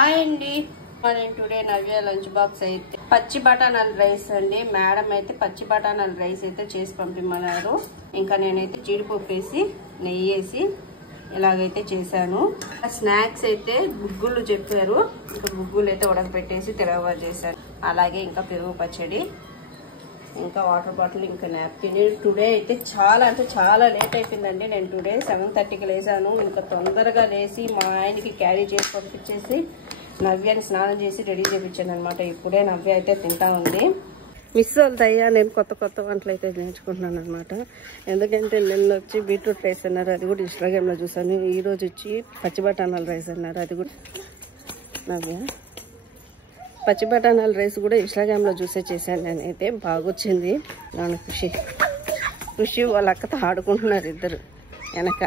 Hi అండి, today నవ్య lunch box అయితే పచ్చి బఠానాల రైస్ అండి. మేడం అయితే పచ్చి బఠానాల రైస్ అయితే చేసి పంపిమన్నారు. ఇంకా నేనైతే జీడిపప్పు వేసి నెయ్యి వేసి ఇలాగైతే చేశాను. స్నాక్స్ అయితే గుగ్గులు చెప్పారు. ఇంకా గుగ్గులు అయితే ఉడకపెట్టేసి తెరవ చేశాను. అలాగే ఇంకా పెరుగు పచ్చడి, ఇంకా వాటర్ బాటిల్, ఇంకా నాప్కిన్. టుడే అయితే చాలా అంటే చాలా లేట్ అయిపోయిందండి. నేను టుడే 7:30కి లేసాను. ఇంకా తొందరగా లేసి మా ఆయనకి క్యారీ చేసి పంపించేసి నవ్యాన్ని స్నానం చేసి రెడీ చేయించాను అనమాట. ఇప్పుడే నవ్య అయితే తింటా ఉంది. మిస్ అవుతాయ్యా, నేను కొత్త కొత్త వంటలు అయితే నేర్చుకుంటున్నాను అనమాట. ఎందుకంటే నిన్న వచ్చి బీట్రూట్ రైస్ అన్నారు, అది కూడా ఇన్స్టాగ్రామ్లో చూసాను. ఈరోజు వచ్చి పచ్చి బఠానాల రైస్ అన్నారు, అది కూడా నవ్య పచ్చి బఠానాల రైస్ కూడా ఇన్స్టాగ్రామ్లో చూసే చేశాను. నేనైతే బాగొచ్చింది. నాన్న ఖుషి వాళ్ళ అక్కతో ఆడుకుంటున్నారు ఇద్దరు వెనక.